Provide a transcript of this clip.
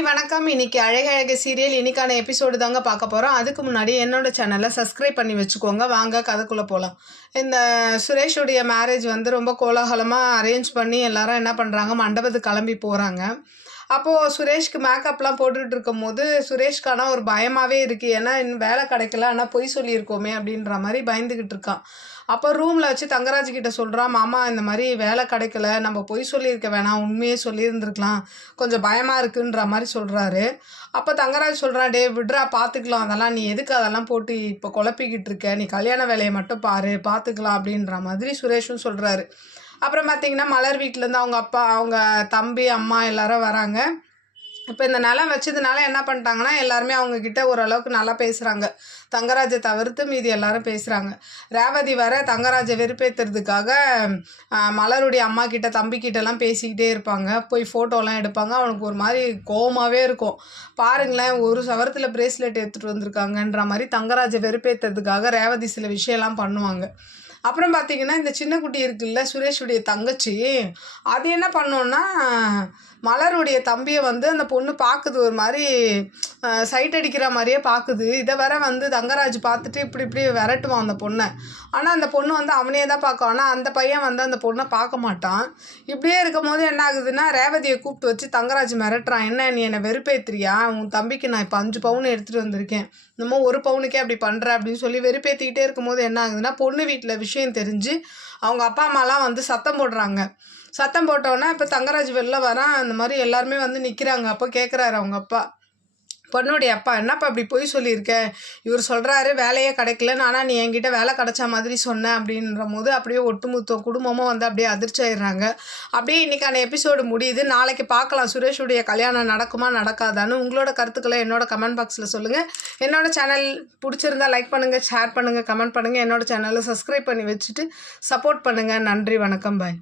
Hi வணக்கம். இன்னைக்கு அழகழகு serial இன்னைக்கான எபிசோடு தாங்க பார்க்க போகிறோம். அதுக்கு முன்னாடி என்னோட சேனலை சப்ஸ்கிரைப் பண்ணி வச்சுக்கோங்க. வாங்க கதைக்குள்ளே போகலாம். இந்த சுரேஷுடைய மேரேஜ் வந்து ரொம்ப கோலாகலமாக அரேஞ்ச் பண்ணி எல்லாரும் என்ன பண்ணுறாங்க, மண்டபத்துக்கு கிளம்பி போகிறாங்க. அப்போது சுரேஷ்க்கு மேக்கப்லாம் போட்டுட்டு இருக்கும் போது சுரேஷ்க்கான ஒரு பயமாகவே இருக்குது. ஏன்னா இன்னும் வேலை கிடைக்கல, ஆனால் பொய் சொல்லியிருக்கோமே அப்படின்ற மாதிரி பயந்துக்கிட்டு இருக்கான். அப்போ ரூமில் வச்சு தங்கராஜ் கிட்ட சொல்கிறான், மாமா இந்த மாதிரி வேலை கிடைக்கல, நம்ம பொய் சொல்லியிருக்க வேணாம், உண்மையே சொல்லியிருந்துருக்கலாம், கொஞ்சம் பயமாக இருக்குன்ற மாதிரி சொல்கிறாரு. அப்போ தங்கராஜ் சொல்கிறான், டே விட்ரா பார்த்துக்கலாம், அதெல்லாம் நீ எதுக்கு அதெல்லாம் போட்டு இப்போ குழப்பிக்கிட்டு இருக்க, நீ கல்யாண வேலையை மட்டும் பாரு, பார்த்துக்கலாம் அப்படின்ற மாதிரி சுரேஷும் சொல்கிறாரு. அப்புறம் பார்த்திங்கன்னா மலர் வீட்டிலேருந்து அவங்க அப்பா, அவங்க தம்பி, அம்மா எல்லாரும் வராங்க. இப்போ இந்த நிலம் வச்சதுனால என்ன பண்ணிட்டாங்கன்னா எல்லாருமே அவங்கக்கிட்ட ஓரளவுக்கு நல்லா பேசுகிறாங்க. தங்கராஜை தவிர்த்து மீதி எல்லாரும் பேசுகிறாங்க. ரேவதி வர தங்கராஜை வெறுப்பேற்றுறதுக்காக மலருடைய அம்மா கிட்ட தம்பிக்கிட்டலாம் பேசிக்கிட்டே இருப்பாங்க. போய் ஃபோட்டோலாம் எடுப்பாங்க. அவனுக்கு ஒரு மாதிரி கோவமாகவே இருக்கும். பாருங்களேன், ஒரு சவரத்தில் பிரேஸ்லெட் எடுத்துகிட்டு வந்திருக்காங்கன்ற மாதிரி தங்கராஜை வெறுப்பேற்றுறதுக்காக ரேவதி சில விஷயம்லாம் பண்ணுவாங்க. அப்புறம் பார்த்திங்கன்னா இந்த சின்ன குட்டி இருக்குல்ல, சுரேஷுடைய தங்கச்சி, அது என்ன பண்ணோன்னா மலருடைய தம்பியை வந்து அந்த பொண்ணு பார்க்குது, ஒரு மாதிரி சைட் அடிக்கிற மாதிரியே பார்க்குது. இதை வர வந்து தங்கராஜ் பார்த்துட்டு இப்படி இப்படி விரட்டுவான் அந்த பொண்ணை. ஆனால் அந்த பொண்ணு வந்து அவனே தான் பார்க்கும். ஆனால் அந்த பையன் வந்து அந்த பொண்ணை பார்க்க மாட்டான். இப்படியே இருக்கும் போது என்ன ஆகுதுன்னா ரேவதியை கூப்பிட்டு வச்சு தங்கராஜ் மிரட்டுறான். என்ன நீ என்னை வெறுப்பேற்றுறியா, உன் தம்பிக்கு நான் இப்போ 5 பவுன் எடுத்துகிட்டு வந்திருக்கேன், நம்ம 1 பவுனுக்கே அப்படி பண்ணுற அப்படின்னு சொல்லி வெறுப்பேற்றிக்கிட்டே இருக்கும்போது என்ன ஆகுதுன்னா பொண்ணு வீட்டில் விஷயம் தெரிஞ்சு அவங்க அப்பா அம்மாலாம் வந்து சத்தம் போடுறாங்க. சத்தம் போட்டோன்னே இப்போ தங்கராஜ் வெளில வரான். அந்த மாதிரி எல்லாருமே வந்து நிற்கிறாங்க. அப்போ கேட்குறாரு அவங்க அப்பா, பொண்ணுடைய அப்பா, என்னப்பா இப்படி பொய் சொல்லியிருக்க, இவர் சொல்கிறாரு வேலையே கிடைக்கலன்னு, ஆனால் நீ என்கிட்ட வேலை கிடைச்ச மாதிரி சொன்ன அப்படின்ற போது அப்படியே ஒட்டுமொத்த குடும்பமும் வந்து அப்படியே அதிர்ச்சி ஆயிடுறாங்க. அப்படியே இன்றைக்கான எபிசோடு முடியுது. நாளைக்கு பார்க்கலாம் சுரேஷுடைய கல்யாணம் நடக்குமா நடக்காதான்னு. உங்களோட கருத்துக்களை என்னோட கமெண்ட் பாக்ஸில் சொல்லுங்கள். என்னோட சேனல் பிடிச்சிருந்தா லைக் பண்ணுங்கள், ஷேர் பண்ணுங்கள், கமெண்ட் பண்ணுங்கள். என்னோட சேனலை சப்ஸ்கிரைப் பண்ணி வச்சுட்டு சப்போர்ட் பண்ணுங்கள். நன்றி, வணக்கம், பாய்.